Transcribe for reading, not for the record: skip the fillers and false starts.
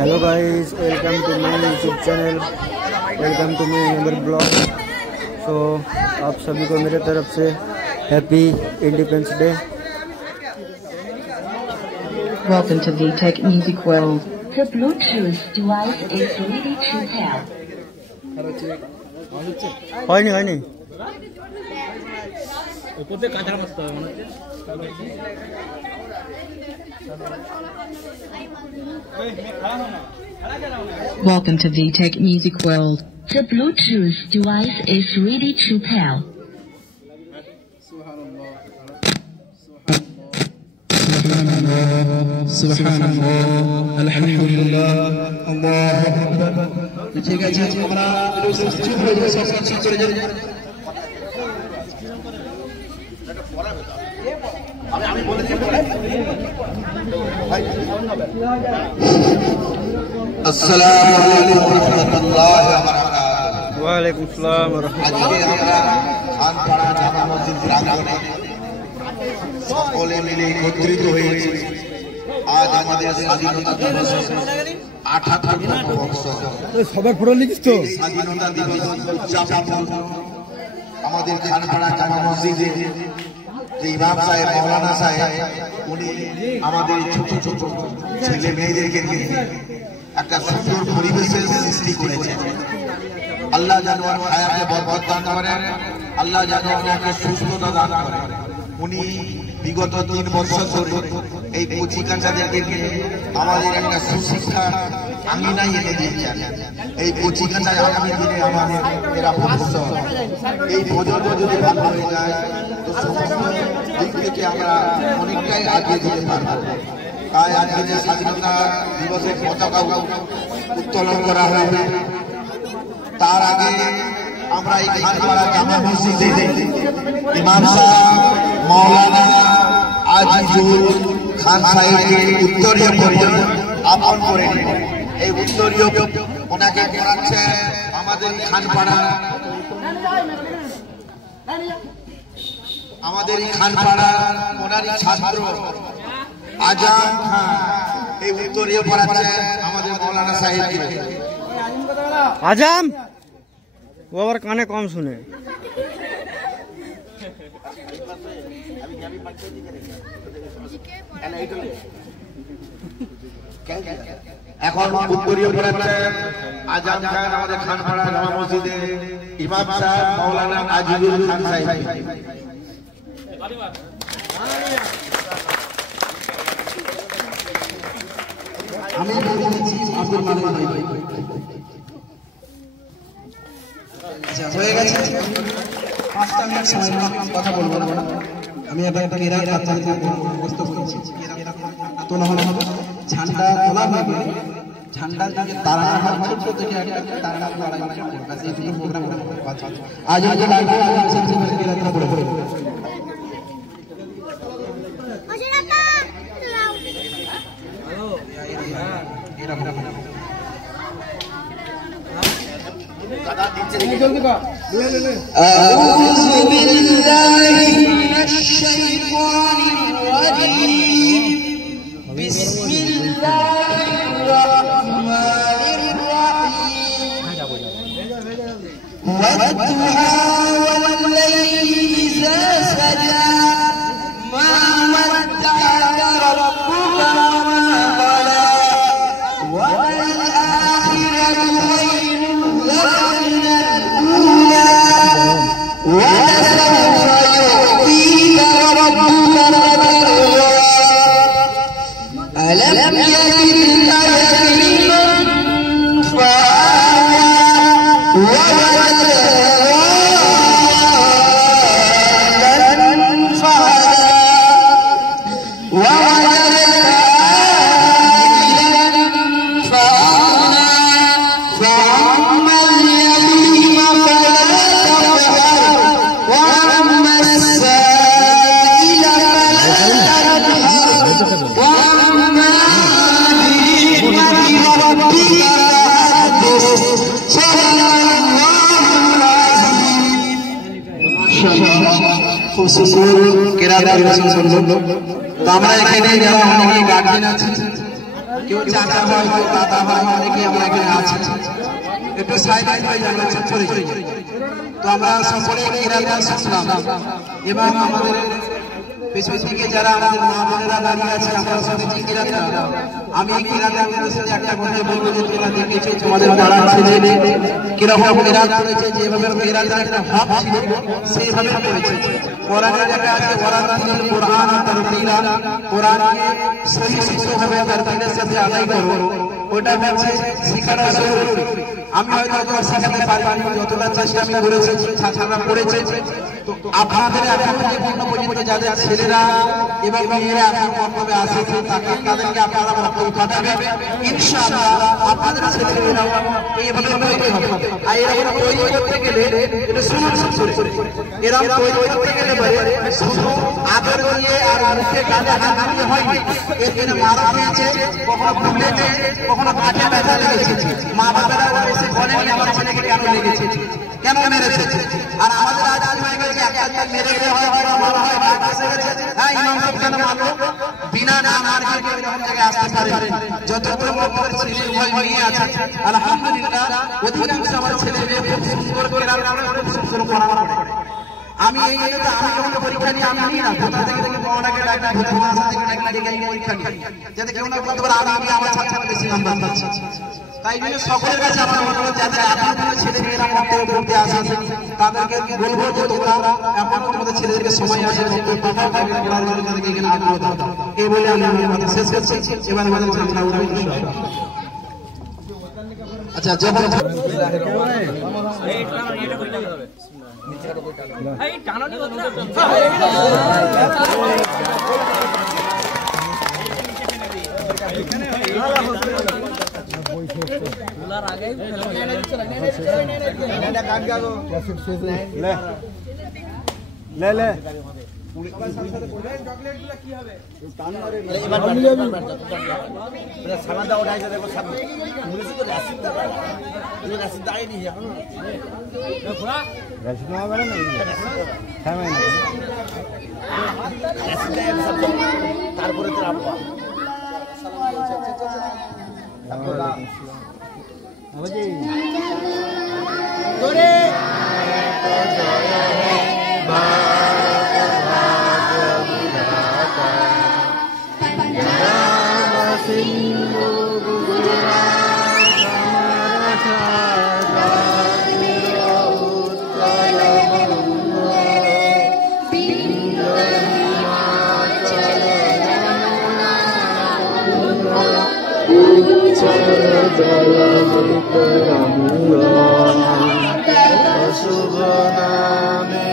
Hello guys, welcome to my YouTube channel, welcome to my another blog. So आप सभी को मेरे तरफ से happy Independence Day. Welcome to VTech Music World. The Bluetooth device is ready to pair. হয়নি Welcome to VTech Music World. The Bluetooth device is ready to pair. Subhanallah, alhamdulillah, Allahu Akbar. ঠিক আছে, আমরা চুপ হয়ে যাই, সব চুপ করে যাই। আমি বলেছি আসসালামু আলাইকুম ওয়া রাহমাতুল্লাহি ওয়া বারাকাতুহু। ওয়া আলাইকুম আসসালাম ওয়া রাহমাতুল্লাহ। আজকে আমরা খানপাড়া জামা মসজিদ প্রাঙ্গণে সকলে মিলে একত্রিত হয়েছি। আজ আমাদের স্বাধীনতা দিবস ৭৮তম বর্ষ। সবার ফটো লিখিস তো? স্বাধীনতা দিবস উদযাপন আমাদের খানপাড়া জামা মসজিদে যে ইমাম সাহেব, মাওলানা সাহেব, উনি আমাদের ছোট ছোট ছেলে মেয়েদেরকে নিয়ে একটা সুন্দর পরিবেশের সৃষ্টি করেছেন। আল্লাহ যেন হায়াতে বরকত দান করেন, আল্লাহ যেন ওনাকে সুস্থতা দান করেন। উনি বিগত ৩ বছর ধরে এই কচি কাঁচাদেরকে আমাদের একটা সুশিক্ষা আঙিনায় এনে দিয়েছেন। এই কচি কাঁচায় আগামী দিনে আমাদের এরা ভবিষ্যৎ। এই প্রজন্ম যদি ভালো হয়ে যায় তো সমস্ত দিক থেকে আমরা অনেকটাই আগে যেতে পারবো। তাই আজকে যে স্বাধীনতা দিবসের পতাকা উত্তোলন করা হবে, তার আগে আমরা এই খানপাড়া জামা মসজিদে ইমাম সাহেব মাওলানা আজিজুল খান সাহেবকে উত্তরীয় পরিয়ে আপন করে নেব। এই উত্তরীয় ওনাকে করাচ্ছে আমাদের খানপাড়া ওনারই ছাত্র আজম খান। এই উত্তরীয় করাচ্ছে আমাদের মাওলানা সাহেবকে। আজাম ও আবার কানে কম শুনে। এখন উত্তরীয় পড়াচ্ছে আজম খান আমাদের খানপাড়া জামা মসজিদে ইমাম সাহেব মাওলানা আজিজুল খান সাহেব। আমি বলে দিচ্ছি আব্দুল মালিক ভাই। আচ্ছা, হয়ে গেছে। 5টা মিনিট সময় কথা বলবো না। আমি একটা কেরাত বাচ্চাদের ব্যস্ত করেছি। তোলা হলো ঝান্ডা তোলা হবে, ঝান্ডার দিকে তাড়ানো হবে, ছোট থেকে একটা তাড়ানো হবে। এই দুটো প্রোগ্রাম হবে। আজ আজ লাগবে কেরাতটা পড়ে পড়ে أعوذ بالله من الشيطان الرجيم بسم الله الرحمن الرحيم والضحى والليل إذا سجى ما ودعك ربك وما قلى وللآخرة خير لك من الأولى ولسوف يعطيك ربك فترضى ألم يجدك يتيما فآوى ووجدك ضالا فهدى ووجدك عائلا فأغنى فأما اليتيم فلا تقهر وأما السائل فلا تنهر وأما بنعمة ربك فحدث صلى الله عليه وسلم। তো আমরা এখানে যারা অনেকে গার্জেন আছে কেউ চাচা হয়, কেউ দাদা হয়, অনেকে আমরা এখানে আছি। একটু সাইলেন্ট হয়ে যাবে, চলে চলে। তো আমরা সকলে কিরাত গান শুনলাম এবং আমাদের পেছন দিকে যারা আমাদের মা বোনেরা দাঁড়িয়ে আছে আমরা সবাই কিরাত গান। আমি এই কিরাত গানের সাথে একটা কথাই বলবো যে তোমরা দেখেছো তোমাদের পাড়া ছেলে কিরকম কিরাত করেছে, যেভাবে কিরাতের একটা হক ছিল সেইভাবে করেছে। কোরআনে লেখা আছে ওয়ারাতিল কোরআন তারতিলা, কোরআনকে সহি শুদ্ধভাবে তারতিলের সাথে আদায় করো। ওটা হচ্ছে শিখানো জরুরি। আমি হয়তো তোমার শেখাতে পারিনি, যতটা চেষ্টা আমি করেছি ছাত্ররা পড়েছে। তো আপনাদের এখন যে পর্যন্ত যাদের ছেলেরা এবং মেয়েরা এখন বক্তব্যে আসেছে তাদেরকে আপনারা বক্তব্য পাঠাবেন। ইনশাআল্লাহ আপনাদের ছেলেমেয়েরাও এইভাবে তৈরি হবে। আর এরকম তৈরি করতে গেলে এটা শুনুন, এরকম তৈরি করতে গেলে শুধু আদর দিয়ে আর মুখে গালে হাত দিয়ে হয়নি। এর মারা হয়েছে, কখনো ভুলেছে, কখনো কাঠে ব্যথা লেগেছে। মা বাবারা এসে বলেনি আমার ছেলেকে কেন লেগেছে, কেন মেরেছে। আর আমাদের আজ হয়ে গেছে একটা মেরে হয় মারা হয়, হ্যাঁ ইমাম সাহেব কেন মারলো, বিনা না মার এরকম জায়গায় আসতে পারে। যতগুলো মক্কের ছেলে ভয় নিয়ে আছে আলহামদুলিল্লাহ অধিকাংশ আমার ছেলে মেয়ে খুব সুন্দর করে খুব সুন্দর পড়াশোনা করে। আমি এই জায়গাতে আমি যখন পরীক্ষা নিয়ে আমি নিই না, কোথা থেকে মহানাকে ডাক্তার ভূতের মাসা থেকে ডাক্তার ডেকে পরীক্ষা নিই, যাতে কেউ না বলতে পারে আমি আমার ছাত্ররা বেশি নাম্বার পাচ্ছি। তাই জন্য সকলের কাছে আমার অনুরোধ, যাদের আপনাদের ছেলে মেয়েরা বক্তব্য করতে আসে তাদেরকে বলবো যে তোমরা এখন তোমাদের ছেলেদেরকে সময় আছে বক্তব্য পাঠাও, তাদেরকে এখানে আগ্রহ দাও। এই বলে আমি আমার কথা শেষ করছি। এবার আমাদের ছাত্ররা উঠবে। আচ্ছা যখন সালাদা উঠাইছে দেখো সামনে বলেছি তো রাশিদ দেয়নি এখন রাশিদ না হবে না তারপরে তো আব্বা শুভ নামে